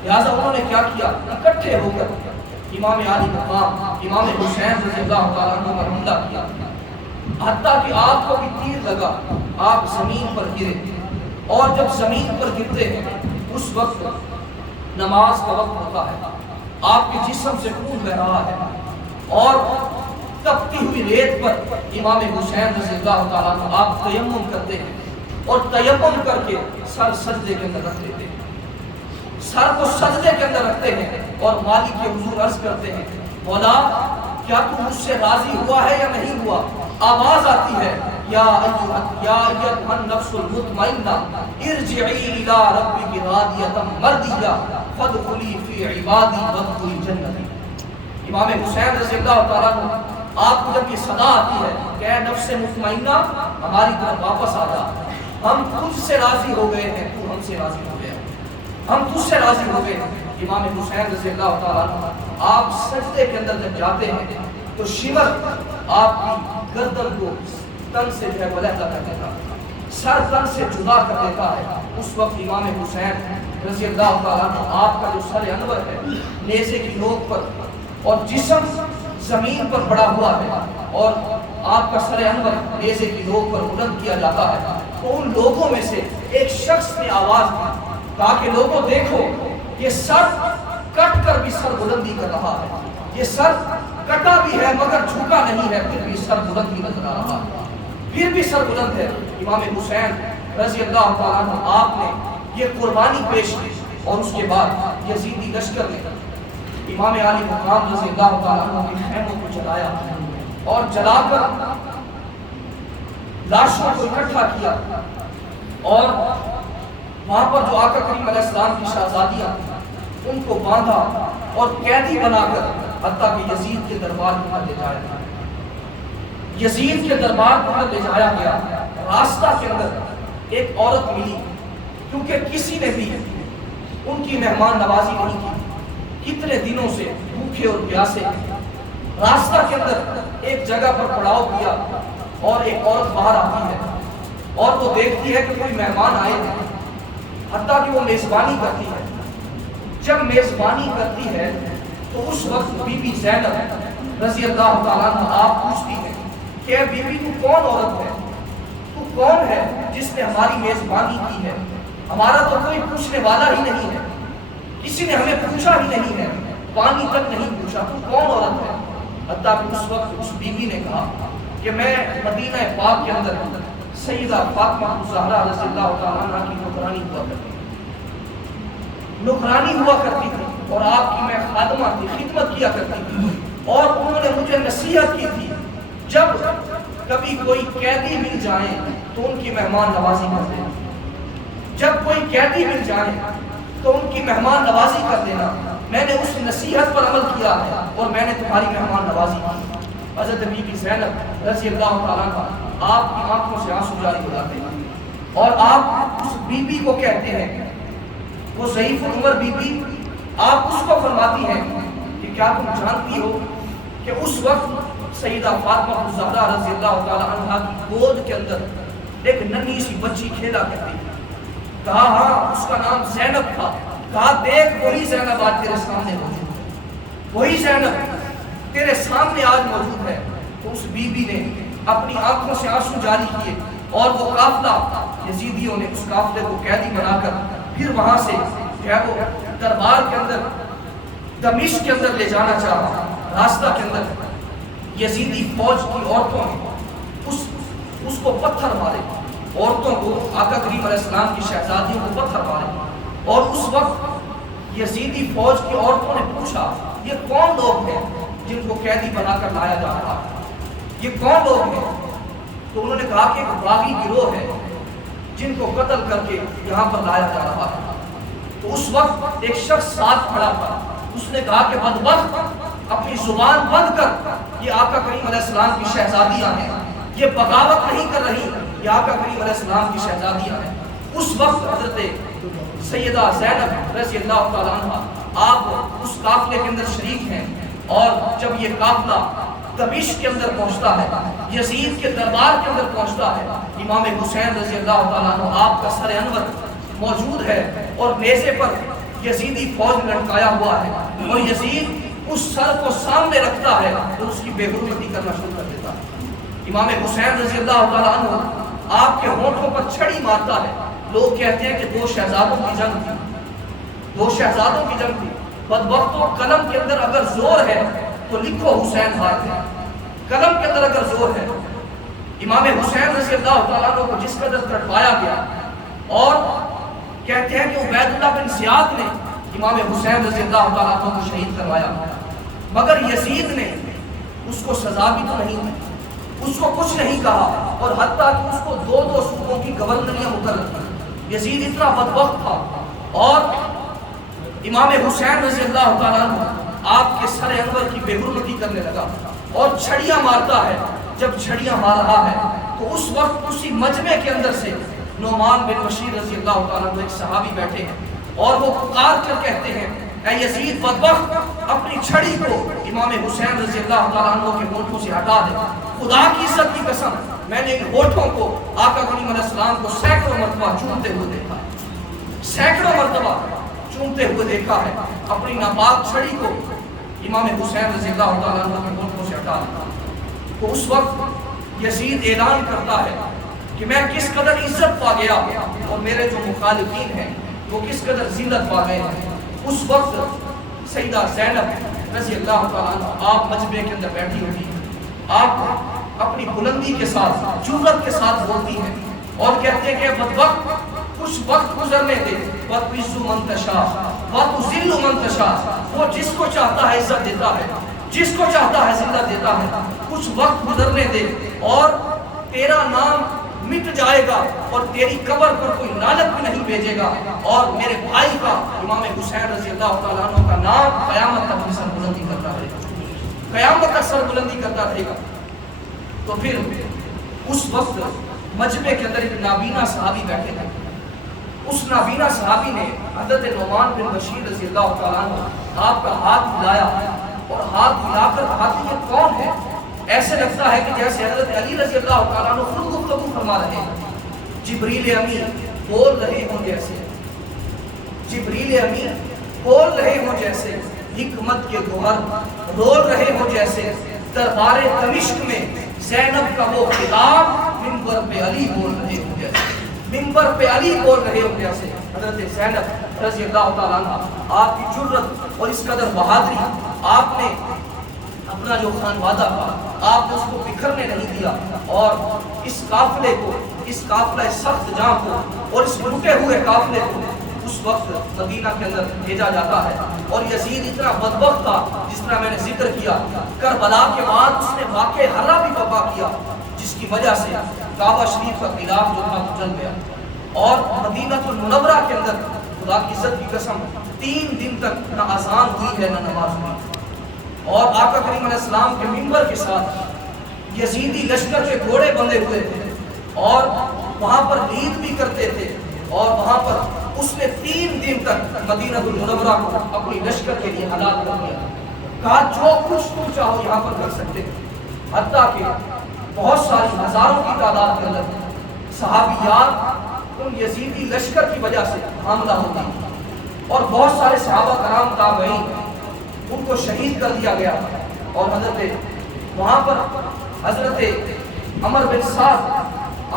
لہٰذا انہوں نے کیا کیا، اکٹھے ہو کر امام علی مقام امام حسین رضی اللہ تعالیٰ عنہ پر حملہ کیا۔ حتیٰ کہ آپ کو بھی تیر لگا، آپ زمین پر گرے، اور جب زمین پر گرتے ہیں اس وقت نماز کا وقت ہوتا ہے، آپ کے جسم سے خون بہ رہا ہے، اور تپتی ہوئی ریت پر امام حسین رضی اللہ تعالیٰ عنہ آپ تیمم کرتے ہیں، اور تیمم کر کے سر سجدے کے اندر رکھ دیتے ہیں، سر کو سجدے کے اندر رکھتے ہیں، اور مالک کے حضور عرض کرتے ہیں مولا کیا تو مجھ سے راضی ہوا ہے یا نہیں ہوا؟ آواز آتی ہے یا ایتھا النفس المطمئنہ ارجعی الی ربک راضیۃ مرضیہ فادخلی فی عبادی وادخلی جنتی۔ امام حسین رضی اللہ تعالیٰ عنہ آپ کو جب یہ صدا آتی ہے کہ اے نفس مطمئنہ ہماری طرف واپس آ جا، ہم تجھ سے راضی ہو گئے ہیں، تو ہم سے راضی ہو گیا، ہم تجھ سے راضی ہو گئے ہیں۔ امام حسین رضی اللہ تعالیٰ عنہ آپ سجدے کے اندر جب جاتے ہیں تو شمر آپ کی گردن کو تن سے جو ہے علیحدہ کر دیتا ہے، سر تن سے جدا کر دیتا ہے۔ اس وقت امام حسین رضی اللہ تعالیٰ عنہ آپ کا جو سر انور ہے نیزے کی نوک پر، اور جسم زمین پر پڑا ہوا ہے، اور آپ کا سر انور نیزے کی نوک پر بلند کیا جاتا ہے، تو ان لوگوں میں سے ایک شخص نے آواز دی تاکہ لوگوں دیکھو یہ سر کٹ کر بھی سر بلندی کر رہا ہے، یہ سر کٹا بھی ہے مگر جھکا نہیں ہے، پھر بھی سر بلندی نظر آ رہا ہے، پھر بھی سر بلند ہے۔ امام حسین رضی اللہ تعالیٰ عنہ آپ نے یہ قربانی پیش کی، اور اس کے بعد یزیدی لشکر نے امام علی مقام رضی اللہ تعالیٰ عنہ کے خیموں کو جلایا، اور جلا کر لاشوں کو اکٹھا کیا، اور وہاں پر جو آقا کریم علیہ السلام کی شہزادیاں ان کو باندھا اور قیدی بنا کر حتیٰ کہ یزید کے دربار میں لے جایا گیا، یزید کے دربار میں لے جایا گیا۔ راستہ کے اندر ایک عورت ملی، کیونکہ کسی نے بھی ان کی مہمان نوازی نہیں کی، کتنے دنوں سے بھوکے اور پیاسے۔ راستہ کے اندر ایک جگہ پر پڑاؤ کیا، اور ایک عورت باہر آتی ہے، اور وہ دیکھتی ہے کہ کوئی مہمان آئے ہیں، حتیٰ کہ وہ میزبانی کرتی ہے۔ جب میزبانی کرتی ہے تو اس وقت بی بی زینب رضی اللہ تعالیٰ عنہ آپ پوچھتی ہیں کہ اے بی بی تو کون عورت ہے، تو کون ہے جس نے ہماری میزبانی کی ہے؟ ہمارا تو کوئی پوچھنے والا ہی نہیں ہے، کسی نے ہمیں پوچھا ہی نہیں ہے، پانی تک نہیں پوچھا، تو کون عورت ہے؟ حتیٰ کہ اس وقت اس بی بی نے کہا کہ میں مدینہ پاک کے اندر سیدہ فاطمہ الزہرا رضی اللہ تعالیٰ عنہ کی نوکرانی ہوا کرتی تھی، نوکرانی ہوا کرتی تھی، اور آپ کی میں خادمہ تھی، خدمت کیا کرتی تھی، اور انہوں نے مجھے نصیحت کی تھی جب کبھی کوئی قیدی مل جائیں تو ان کی مہمان نوازی کر دینا، جب کوئی قیدی مل جائیں تو ان کی مہمان نوازی کر دینا۔ میں نے اس نصیحت پر عمل کیا ہے اور میں نے تمہاری مہمان نوازی کی۔ حضرت بی بی زینب رضی اللہ تعالیٰ عنہ آپ کی آنکھوں سے آنسو جاری ہو جاتے ہیں، اور آپ اس بی بی کو کہتے ہیں، وہ ضعیف العمر بی بی، آپ اس کو فرماتی ہیں کہ کیا تم جانتی ہو کہ اس وقت سیدہ فاطمہ الزہرا رضی اللہ تعالیٰ عنہ کی گود کے اندر ایک ننھی سی بچی کھیلا کرتی تھی؟ کہا ہاں اس کا نام زینب تھا۔ کہا دیکھ وہی زینب آج تیرے سامنے موجود ہے، وہی زینب تیرے سامنے آج موجود ہے۔ تو اس بی بی نے اپنی آنکھوں سے آنسو جاری کیے، اور وہ قافلہ یزیدیوں نے اس قافلے کو قیدی بنا کر پھر وہاں سے وہ دربار کے اندر دمشق کے اندر لے جانا چاہا۔ راستہ کے اندر یزیدی فوج کی عورتوں نے اس کو پتھر مارے، عورتوں کو، آقا کریم علیہ السلام کی شہزادیوں کو پتھر مارے، اور اس وقت یزیدی فوج کی عورتوں نے پوچھا یہ کون لوگ ہیں جن کو قیدی بنا کر لایا جا رہا ہے، یہ کون لوگ ہیں؟ تو انہوں نے کہا کہ ایک باغی گروہ ہے جن کو قتل کر کے یہاں پر لایا جا رہا ہے۔ تو اس وقت ایک شخص ساتھ کھڑا تھا، اس نے کہا کہ بدبخت اپنی زبان بند کر، یہ آقا کریم علیہ السلام کی شہزادیاں ہیں، یہ بغاوت نہیں کر رہی، یہ آقا کریم علیہ السلام کی شہزادیاں ہیں۔ اس وقت حضرت سیدہ زینب رضی اللہ تعالیٰ عنہ آپ اس قافلے کے اندر شریک ہیں، اور جب یہ قافلہ دمشق کے اندر پہنچتا ہے، یزید کے دربار کے اندر پہنچتا ہے، امام حسین رضی اللہ تعالیٰ عنہ آپ کا سر انور موجود ہے، اور نیزے پر یزیدی فوج لٹکایا ہوا ہے، اور یزید اس سر کو سامنے رکھتا ہے تو اس کی بے حرمتی کرنا شروع کر دیتا ہے۔ امام حسین رضی اللہ تعالیٰ عنہ آپ کے ہونٹوں پر چھڑی مارتا ہے. لوگ کہتے ہیں کہ 2 شہزادوں کی جنگ تھی، 2 شہزادوں کی جنگ تھی. بدبختوں، قلم کے اندر اگر زور ہے تو لکھو حسین ہار گئے. قلم کے اندر اگر زور ہے، امام حسین رضی اللہ تعالیٰ عنہ کو جس قدر تڑپایا گیا، اور کہتے ہیں کہ عبید اللہ بن زیاد نے امام حسین رضی اللہ تعالیٰ عنہ کو شہید کروایا، مگر یزید نے اس کو سزا بھی تو نہیں دی، اس کو کچھ نہیں کہا، اور حتیٰ کہ اس کو 2 صوبوں کی گورنریاں مقرر کی. یزید اتنا بدبخت تھا، اور امام حسین رضی اللہ تعالیٰ عنہ آپ کے سر انور کی بے حرمتی کرنے لگا اور چھڑیاں مارتا ہے. جب چھڑیاں مار رہا ہے تو اس وقت اسی مجمع کے اندر سے نعمان بن بشیر رضی اللہ تعالیٰ عنہ ایک صحابی بیٹھے ہیں، اور وہ پکار کر کہتے ہیں اے یزید بدبخت، اپنی چھڑی کو امام حسین رضی اللہ تعالیٰ عنہ کے ہونٹوں سے ہٹا دے. خدا کی عزت کی قسم، میں نے ان ہونٹوں کو آقا کریم علیہ السلام کو سینکڑوں مرتبہ چومتے ہوئے دیکھا، سینکڑوں مرتبہ چومتے ہوئے دیکھا ہے. اپنی ناپاک چھڑی کو امام حسین رضی اللہ تعالیٰ عنہ کے ہونٹوں سے ہٹا دے. تو اس وقت یزید اعلان کرتا ہے کہ میں کس قدر عزت پا گیا اور میرے جو مخالفین ہیں وہ کس قدر ذلت پا گئے ہیں. اس وقت سیدہ زینب رضی اللہ تعالیٰ عنہ آپ مجمع کے اندر بیٹھی ہوتی ہیں، آپ اپنی بلندی کے ساتھ، جرأت کے ساتھ بولتی ہیں اور کہتے ہیں کہ بدبخت، کچھ وقت گزرنے دے. وَتُعِزُّ مَن تَشَاءُ وَتُذِلُّ مَن تَشَاءُ، وہ جس کو چاہتا ہے عزت دیتا ہے، جس کو چاہتا ہے ذلت دیتا ہے. کچھ وقت گزرنے دے اور تیرا نام مٹ جائے گا اور تیری قبر پر کوئی لعنت بھی نہیں بھیجے گا، اور میرے بھائی کا امام حسین رضی اللہ تعالیٰ عنہ کا نام قیامت تک سر بلندی کرتا رہے گا، قیامت تک سر بلندی کرتا رہے گا. تو پھر اس وقت مجمع کے اندر ایک نابینا صحابی بیٹھے تھے. اس نابینا صحابی نے حضرت نعمان بن بشیر رضی اللہ تعالیٰ عنہ آپ کا ہاتھ ہلایا، اور ہاتھ ہلا کر کہا کہ یہ کون ہے؟ ایسے لگتا ہے کہ جیسے حضرت علی رضی اللہ تعالیٰ عنہ خود گفتگو فرما رہے ہیں. جبریل امین بول رہے ہوں جیسے، جبریل امین بول رہے ہوں جیسے، حکمت کے گوہر رول رہے ہوں جیسے، دربار دمشق میں زینب کا وہ خطاب منبر پہ علی بول رہے ہوں جیسے، منبر پہ علی بول رہے ہوں جیسے. حضرت زینب رضی اللہ تعالیٰ عنہ آپ کی جرأت اور اس قدر بہادری، آپ نے اپنا جو خانوادہ تھا آپ نے اس کو بکھرنے نہیں دیا، اور اس قافلے کو، اس قافلہ سخت جاں کو اور اس لٹے ہوئے قافلے کو اس وقت مدینہ کے اندر بھیجا جاتا ہے. اور یزید اتنا بدبخت تھا، جس طرح میں نے ذکر کیا، کربلا کے بعد اس نے واقع ہرا بھی برپا کیا، جس کی وجہ سے کعبہ شریف کا غلاف جو تھا جل گیا. اور مدینہ المنورہ کے اندر خدا کی عزت کی قسم 3 دن تک نہ اذان ہوئی ہے نہ نماز ہوئی. اور آقا کریم علیہ السلام کے منبر کے ساتھ یزیدی لشکر کے گھوڑے بندھے ہوئے تھے، اور وہاں پر عید بھی کرتے تھے، اور وہاں پر اس نے 3 دن تک مدینہ المنورہ کو اپنی لشکر کے لیے حلال کر دیا. کہا جو کچھ تم چاہو یہاں پر کر سکتے. حتیٰ کہ بہت ساری ہزاروں کی تعداد کے اندر صحابیات ان یزیدی لشکر کی وجہ سے حاملہ ہوتی، اور بہت سارے صحابہ کرام تابعین ان کو شہید کر دیا گیا. اور وہاں پر حضرت عمر بن سعد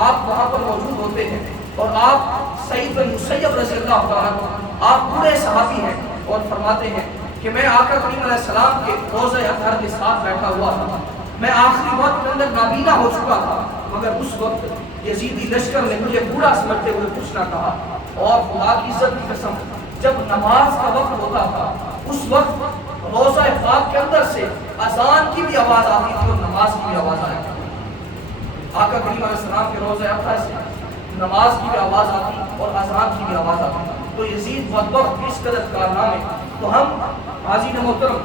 آپ وہاں پر موجود ہوتے ہیں، اور آپ سعید بن مسیب رضی اللہ تعالیٰ عنہ آپ بڑے صحابی ہیں، اور فرماتے ہیں کہ میں آقا کریم علیہ السلام کے روضہ اطہر کے ساتھ بیٹھا ہوا تھا. میں آخری وقت کے اندر نابینا ہو چکا تھا، مگر اس وقت یزیدی لشکر نے مجھے بوڑھا سمجھتے ہوئے کچھ نہ کہا. اور خدا کی عزت کی قسم، جب نماز کا وقت ہوتا تھا اس وقت روضہ پاک کے اندر سے اذان کی بھی آواز آتی تھی اور نماز کی بھی آواز آتی تھی. آقا کریم علیہ السلام کے روضہ اطہر سے نماز کی بھی آواز آتی اور اذان کی بھی آواز آتی. تو یزید بدبخت اس قدر کارنامے. تو ہم حاضرین محترم،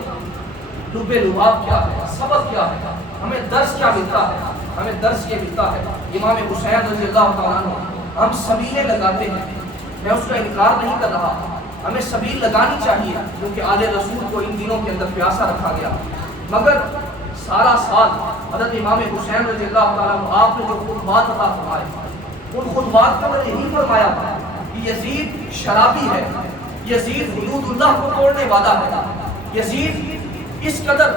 لب لباب کیا ہے، سبق کیا ہے، ہمیں درس کیا ملتا ہے؟ ہمیں درس یہ ملتا ہے امام حسین رضی اللہ تعالیٰ عنہ ہم سبیلیں لگاتے ہیں، میں اس کا انکار نہیں کر رہا، ہمیں سبیل لگانی چاہیے کیونکہ آل رسول کو ان دنوں کے اندر پیاسا رکھا گیا. مگر سارا سال حضرت امام حسین رضی اللہ تعالیٰ عنہ آپ نے جو خطبات عطا فرمائے، ان خطبات کا میں یہی فرمایا تھا کہ یزید شرابی ہے، یزید حدود اللہ کو توڑنے والا ہے، یزید اس قدر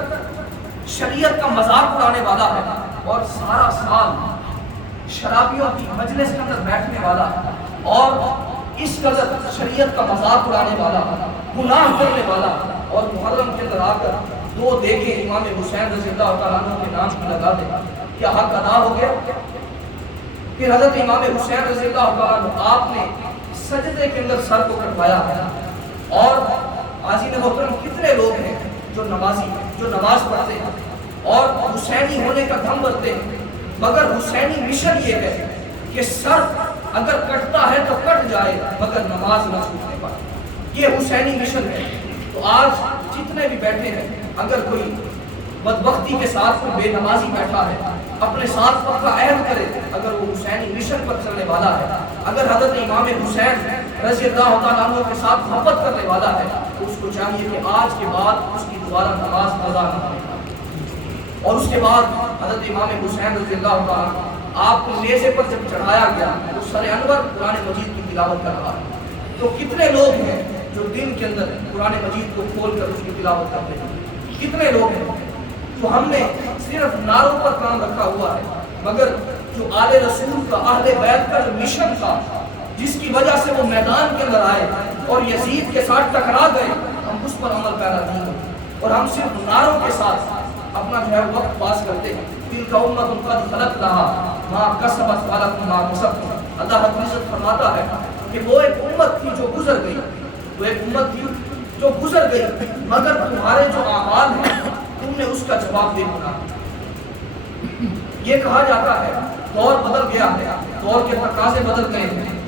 شریعت کا مذاق اڑانے والا ہے. اور سارا سال شرابیوں کی مجلس کے اندر بیٹھنے والا اور اس قدر شریعت کا مذاق اڑانے والا، گناہ کرنے والا، اور محرم کے اندر آ کر دو دیکھے امام حسین رضی اللہ تعالیٰ عنہ کے نام کی لگا دے، کیا حق ادا ہو گیا؟ پھر حضرت امام حسین رضی اللہ تعالیٰ عنہ آپ نے سجدے کے اندر سر کو کٹوایا ہے، اور عزیز محترم کتنے لوگ ہیں جو نمازی ہیں، جو نماز پڑھتے ہیں اور حسینی ہونے کا دم بھرتے ہیں، مگر حسینی مشن یہ ہے کہ سر اگر کٹتا ہے تو کٹ جائے مگر نماز نہ چھوٹنے پائے، یہ حسینی مشن ہے۔ تو آج جتنے بھی بیٹھے ہیں، اگر کوئی بدبختی کے ساتھ کوئی بے نمازی بیٹھا ہے، اپنے ساتھ پکا عہد کرے، اگر وہ حسینی مشن پر چلنے والا ہے، اگر حضرت امام حسین رضی اللہ تعالیٰ عنہ کے ساتھ محبت کرنے والا ہے، تو اس کو چاہیے کہ آج کے بعد اس کی دوبارہ نماز قضا نہ کرے۔ اور اس کے بعد حضرت امام حسین رضی اللہ تعالیٰ عنہ آپ کو نیزے پر جب چڑھایا گیا تو سر انور قرآن مجید کی تلاوت کر رہا ہے۔ تو کتنے لوگ ہیں جو دن کے اندر قرآن مجید کو کھول کر اس کی تلاوت کرتے ہیں؟ کتنے لوگ ہیں؟ تو ہم نے صرف نعروں پر کام رکھا ہوا ہے، مگر جو آل رسول کا، اہل بیت کا جو مشن تھا، جس کی وجہ سے وہ میدان کے اندر آئے اور یزید کے ساتھ ٹکرا گئے، ہم اس پر عمل پیرا نہیں ہوتے، اور ہم صرف نعروں کے ساتھ اپنا جو ہے وقت پاس کرتے ہیں۔ تلک امۃ قد خلت لہا ما کسبت ولکم ما کسبتم۔ اللہ رب العزت فرماتا ہے کہ وہ ایک امت تھی جو گزر گئی، وہ ایک امت تھی جو گزر گئی، مگر تمہارے جو اعمال ہیں تم نے اس کا جواب دے دیا۔ یہ کہا جاتا ہے دور بدل گیا ہے، دور کے تقاضے بدل گئے ہیں،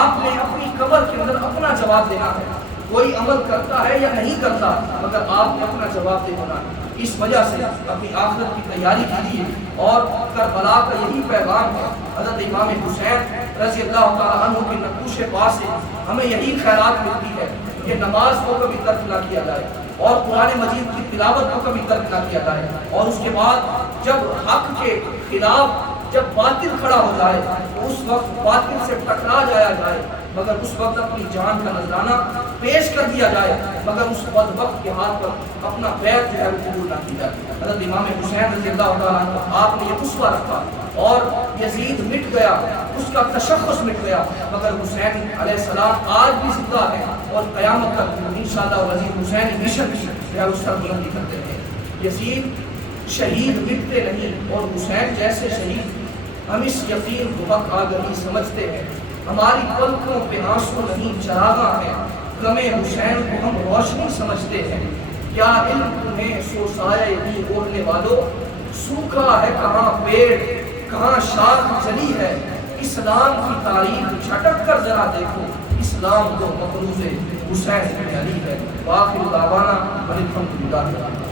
آپ نے اپنی قبر کے اندر اپنا جواب دینا ہے۔ کوئی عمل کرتا ہے یا نہیں کرتا، مگر آپ نے اپنا جواب دے دینا ہے۔ اس وجہ سے اپنی آخرت کی تیاری کیجیے، اور کربلا کا یہی پیغام ہے۔ حضرت امام حسین رضی اللہ تعالیٰ عنہ کے نقوش پا سے ہمیں یہی خیرات ملتی ہے کہ نماز کو کبھی ترک نہ کیا جائے، اور قرآن مجید کی تلاوت کو کبھی ترک نہ کیا جائے، اور اس کے بعد جب حق کے خلاف جب باطل کھڑا ہو جائے تو اس وقت باطل سے ٹکرا جایا جائے، مگر اس وقت اپنی جان کا نذرانہ پیش کر دیا جائے، مگر اس بدبخت کے ہاتھ پر اپنا بیعت جو ہے وہ قبول نہ کی جائے۔ حضرت امام حسین رضی اللہ تعالیٰ عنہ آپ نے یہ اسوہ رکھا، اور یزید مٹ گیا، اس کا تشخص مٹ گیا، مگر حسین علیہ السلام آج بھی زندہ ہے، اور قیامت تک انشاءاللہ العزیز حسین مشن جو ہے اس پر بلندی کرتے ہیں۔ یزید شہید مٹتے نہیں، اور حسین جیسے شہید ہم اس یقین کو حق آگہی سمجھتے ہیں۔ ہماری پلکوں پہ آنسو نہیں چراغاں ہیں، غم حسین کو ہم روشنی سمجھتے ہیں۔ کیا علم تمہیں سو سایہ نہیں اوڑھنے والوں، سوکھا ہے کہاں پیڑ کہاں شاخ جلی ہے، اسلام کی تاریخ جھٹک کر ذرا دیکھو، اسلام کو مفروض حسین بن علی ہے۔ وآخر دعوانا الحمدللہ۔